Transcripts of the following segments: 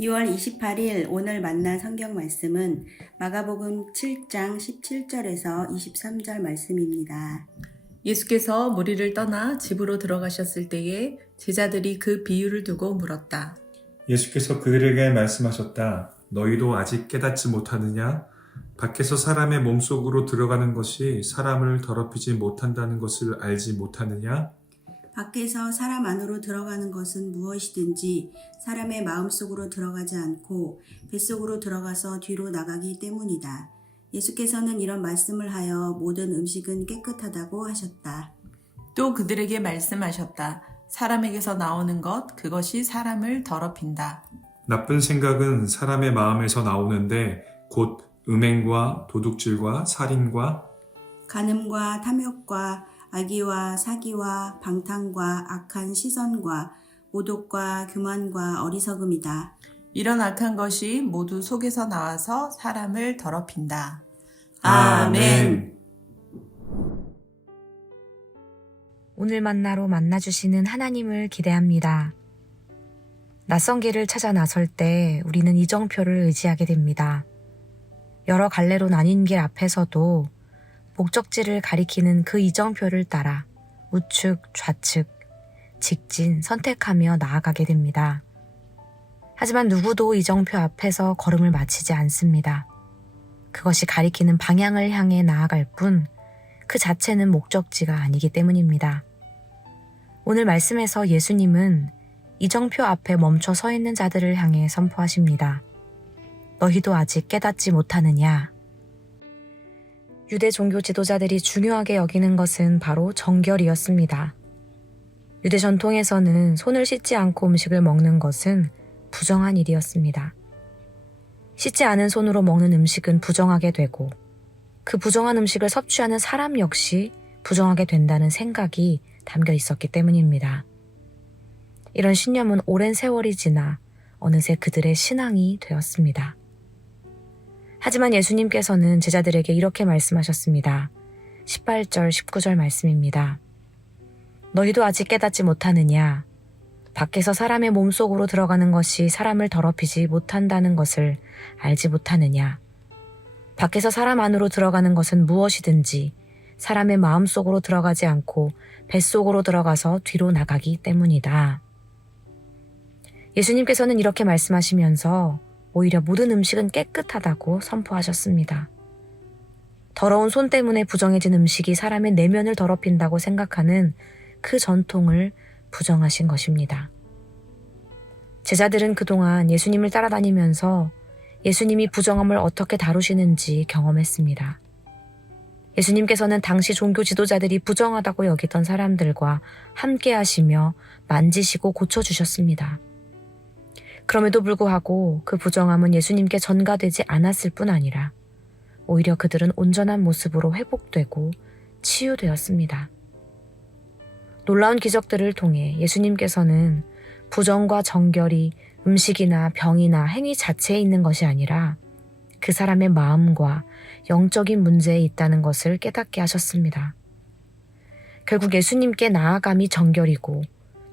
2월 28일 오늘 만난 성경 말씀은 마가복음 7장 17절에서 23절 말씀입니다. 예수께서 무리를 떠나 집으로 들어가셨을 때에 제자들이 그 비유를 두고 물었다. 예수께서 그들에게 말씀하셨다. 너희도 아직 깨닫지 못하느냐? 밖에서 사람의 몸속으로 들어가는 것이 사람을 더럽히지 못한다는 것을 알지 못하느냐? 밖에서 사람 안으로 들어가는 것은 무엇이든지 사람의 마음속으로 들어가지 않고 뱃속으로 들어가서 뒤로 나가기 때문이다. 예수께서는 이런 말씀을 하여 모든 음식은 깨끗하다고 하셨다. 또 그들에게 말씀하셨다. 사람에게서 나오는 것, 그것이 사람을 더럽힌다. 나쁜 생각은 사람의 마음에서 나오는데 곧 음행과 도둑질과 살인과 간음과 탐욕과 악의와 사기와 방탕과 악한 시선과 모독과 교만과 어리석음이다. 이런 악한 것이 모두 속에서 나와서 사람을 더럽힌다. 아멘. 오늘 만나로 만나주시는 하나님을 기대합니다. 낯선 길을 찾아 나설 때 우리는 이정표를 의지하게 됩니다. 여러 갈래로 나뉜 길 앞에서도 목적지를 가리키는 그 이정표를 따라 우측, 좌측, 직진, 선택하며 나아가게 됩니다. 하지만 누구도 이정표 앞에서 걸음을 마치지 않습니다. 그것이 가리키는 방향을 향해 나아갈 뿐 그 자체는 목적지가 아니기 때문입니다. 오늘 말씀에서 예수님은 이정표 앞에 멈춰 서 있는 자들을 향해 선포하십니다. 너희도 아직 깨닫지 못하느냐? 유대 종교 지도자들이 중요하게 여기는 것은 바로 정결이었습니다. 유대 전통에서는 손을 씻지 않고 음식을 먹는 것은 부정한 일이었습니다. 씻지 않은 손으로 먹는 음식은 부정하게 되고 그 부정한 음식을 섭취하는 사람 역시 부정하게 된다는 생각이 담겨 있었기 때문입니다. 이런 신념은 오랜 세월이 지나 어느새 그들의 신앙이 되었습니다. 하지만 예수님께서는 제자들에게 이렇게 말씀하셨습니다. 18절, 19절 말씀입니다. 너희도 아직 깨닫지 못하느냐? 밖에서 사람의 몸속으로 들어가는 것이 사람을 더럽히지 못한다는 것을 알지 못하느냐? 밖에서 사람 안으로 들어가는 것은 무엇이든지 사람의 마음속으로 들어가지 않고 뱃속으로 들어가서 뒤로 나가기 때문이다. 예수님께서는 이렇게 말씀하시면서 오히려 모든 음식은 깨끗하다고 선포하셨습니다. 더러운 손 때문에 부정해진 음식이 사람의 내면을 더럽힌다고 생각하는 그 전통을 부정하신 것입니다. 제자들은 그동안 예수님을 따라다니면서 예수님이 부정함을 어떻게 다루시는지 경험했습니다. 예수님께서는 당시 종교 지도자들이 부정하다고 여기던 사람들과 함께 하시며 만지시고 고쳐주셨습니다. 그럼에도 불구하고 그 부정함은 예수님께 전가되지 않았을 뿐 아니라 오히려 그들은 온전한 모습으로 회복되고 치유되었습니다. 놀라운 기적들을 통해 예수님께서는 부정과 정결이 음식이나 병이나 행위 자체에 있는 것이 아니라 그 사람의 마음과 영적인 문제에 있다는 것을 깨닫게 하셨습니다. 결국 예수님께 나아감이 정결이고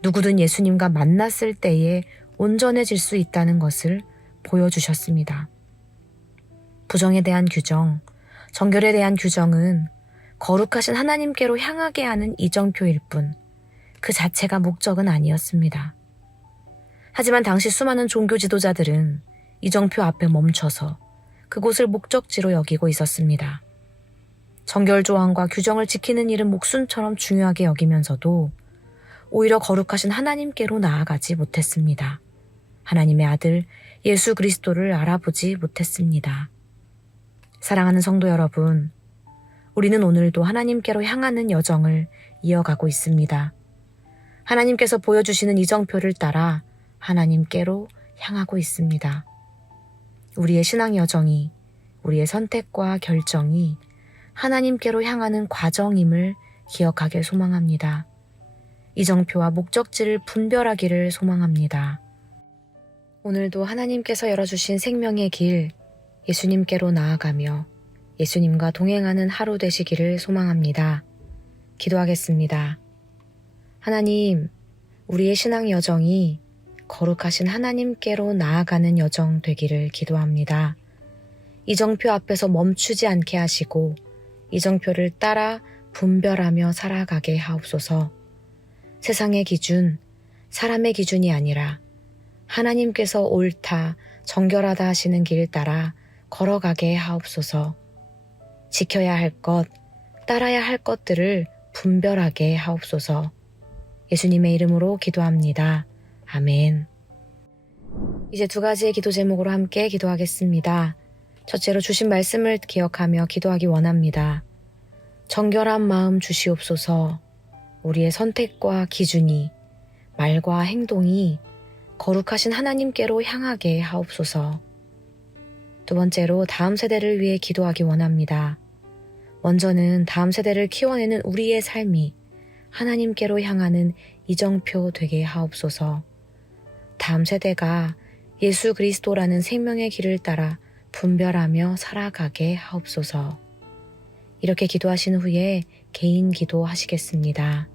누구든 예수님과 만났을 때에 온전해질 수 있다는 것을 보여주셨습니다. 부정에 대한 규정, 정결에 대한 규정은 거룩하신 하나님께로 향하게 하는 이정표일 뿐 그 자체가 목적은 아니었습니다. 하지만 당시 수많은 종교 지도자들은 이정표 앞에 멈춰서 그곳을 목적지로 여기고 있었습니다. 정결 조항과 규정을 지키는 일은 목숨처럼 중요하게 여기면서도 오히려 거룩하신 하나님께로 나아가지 못했습니다. 하나님의 아들 예수 그리스도를 알아보지 못했습니다. 사랑하는 성도 여러분, 우리는 오늘도 하나님께로 향하는 여정을 이어가고 있습니다. 하나님께서 보여주시는 이정표를 따라 하나님께로 향하고 있습니다. 우리의 신앙 여정이, 우리의 선택과 결정이 하나님께로 향하는 과정임을 기억하길 소망합니다. 이정표와 목적지를 분별하기를 소망합니다. 오늘도 하나님께서 열어주신 생명의 길, 예수님께로 나아가며 예수님과 동행하는 하루 되시기를 소망합니다. 기도하겠습니다. 하나님, 우리의 신앙 여정이 거룩하신 하나님께로 나아가는 여정 되기를 기도합니다. 이정표 앞에서 멈추지 않게 하시고 이정표를 따라 분별하며 살아가게 하옵소서. 세상의 기준, 사람의 기준이 아니라 하나님께서 옳다, 정결하다 하시는 길 따라 걸어가게 하옵소서. 지켜야 할 것, 따라야 할 것들을 분별하게 하옵소서. 예수님의 이름으로 기도합니다. 아멘. 이제 두 가지의 기도 제목으로 함께 기도하겠습니다. 첫째로 주신 말씀을 기억하며 기도하기 원합니다. 정결한 마음 주시옵소서. 우리의 선택과 기준이, 말과 행동이 거룩하신 하나님께로 향하게 하옵소서. 두 번째로 다음 세대를 위해 기도하기 원합니다. 먼저는 다음 세대를 키워내는 우리의 삶이 하나님께로 향하는 이정표 되게 하옵소서. 다음 세대가 예수 그리스도라는 생명의 길을 따라 분별하며 살아가게 하옵소서. 이렇게 기도하신 후에 개인 기도하시겠습니다.